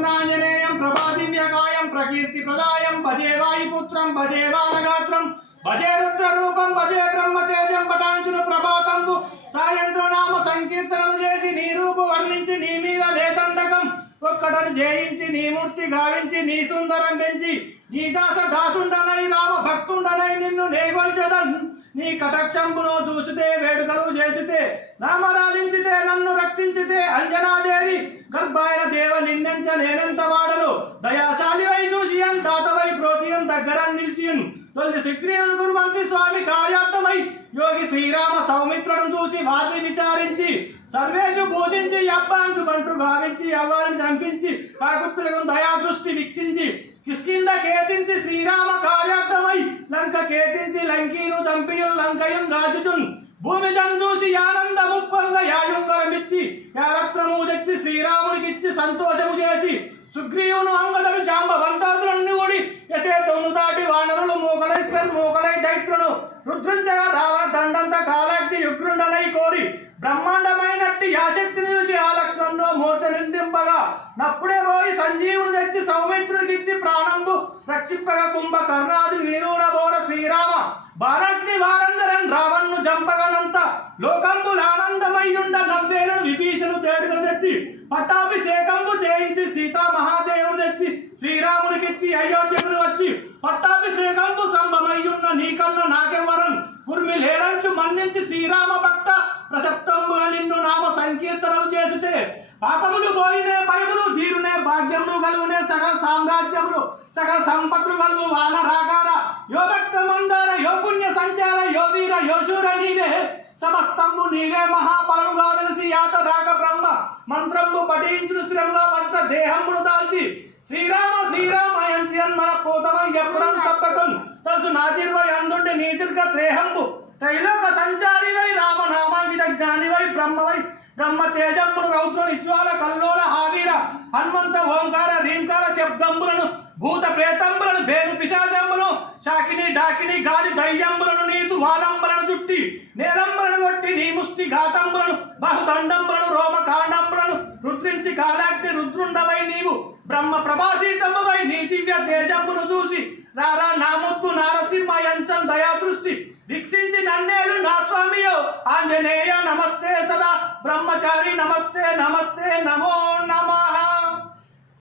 प्रसन्नाञ्जनेयं प्रभादिव्यकायं प्रकीर्तिप्रदायं भजे वायुपुत्रं भजे बालगात्रं भजे रुद्ररूपं भजे ब्रह्मतेजं पटांचुनु ప్రభాతంబు సాయంత్రం నామ సంకీర్తనం చేసి నీ రూపు వర్ణించి నీ మీద లేదండకం ఒక్కడని జయించి నీ మూర్తి గావించి నీ సుందరం పెంచి నీ దాసుండనై రామ భక్తుండనై నిన్ను నేగొల్చెదన్ నీ కటాక్షంబును చూచితే వేడుకలు చేసితే నామరాలించితే నన్ను రక్షించితే అంజనాదేవి గర్భాయన దేవ నిన్నెంచ నేనెంత వాడను దయాశాలివై చూసి దాతవై ప్రోచియం దగ్గర నిలిచియున్ తొలి సుగ్రీవుని గురుమంత్రి స్వామి కార్యార్థమై యోగి శ్రీరామ సౌమిత్రులను చూసి వారిని విచారించి సర్వేషు పూజించి అబ్బాంచు బంటు భావించి అవ్వారిని చంపించి కాకుత్తులకు దయా దృష్టి వీక్షించి కిష్కింద కేతించి శ్రీరామ కార్యార్థమై లంక కేతించి లంకీను చంపియున్ లంకయున్ గాచుచున్ భూమి చూసి ఆనంద ముప్పంగా యాయుంగరమిచ్చి యారత్నము తెచ్చి శ్రీరామునికిచ్చి సంతోషము చేసి సుగ్రీవును అంగదను జాంబవంతాదులన్నీ ఓడి యచేతమును దాటి వానరులు మూకలై దైత్రును రుద్రుంచగా రావణ దండంత కాలాగ్ని యుగ్రుండనై కోరి బ్రహ్మాండమైనట్టి యాశక్తిని చూసి ఆ లక్ష్మణ్ణు మూర్ఛ నిందింపగా నప్పుడే పోయి సంజీవుని తెచ్చి సౌమిత్రుడికిచ్చి ప్రాణంబు రక్షింపగా కుంభకర్ణాది వీరుడబోడ శ్రీరామ బాణాగ్ని వారందరన్ రావణ్ణు జంపగనంత లోకంబులు ఆనందమయ్యుండ నవ్వేలను విభీషణు తేడుగా తెచ్చి పట్టాభిషేకంబు చేయించి సీతా మహాదేవుడు తెచ్చి శ్రీరామునికిచ్చి అయోధ్యకుని వచ్చి పట్టాభిషేకంబు సంభమయ్యున్న నీకన్నా నాకెవరం కుర్మి లేరంచు మన్నించి శ్రీరామ భక్త ప్రసప్తంబుగా నిన్ను నామ సంకీర్తనలు చేసితే పాపములు పోయినే పైములు ధీరునే భాగ్యములు కలుగునే సకల సామ్రాజ్యములు సకల సంపత్తులు కలుగు వానరాకార యో భక్త మందార యో పుణ్య సంచార యో వీర యో శూర నీవే సమస్తంబు నీవే మహాపరుగా వెలిసి యాత రాక బ్రహ్మ మంత్రంబు పఠించును శ్రమగా వంశ దేహంబును దాల్చి శ్రీరామ శ్రీరామ ఎంచియన్ మన పూతమై ఎప్పుడం తప్పకం తలుసు నాజిర్వై అందుండి నీతిర్గ త్రేహంబు త్రైలోక సంచారివై రామనామాంగిత జ్ఞానివై బ్రహ్మవై బ్రహ్మ తేజమ్మును రౌద్రుని జ్వాల కల్లోల హావీర హనుమంత ఓంకార రీంకార శబ్దంబులను భూత ప్రేతంబులను భేరు పిశాచంబులను శాకిని డాకిని గాలి దయ్యంబులను నీతు వాలంబులను చుట్టి నేలంబులను కొట్టి నీ ముష్టి ఘాతంబులను బహుదండంబులను రోమ కాండంబులను రుద్రించి కాలాగ్ని రుద్రుండవై నీవు బ్రహ్మ ప్రభాసీతమువై నీ దివ్య తేజంబును చూసి రారా నా ముద్దు నారసింహ యంచం దయా దృష్టి వీక్షించి నన్నేలు నా స్వామియో ఆంజనేయ నమస్తే సదా బ్రహ్మచారి నమస్తే నమస్తే నమో నమః.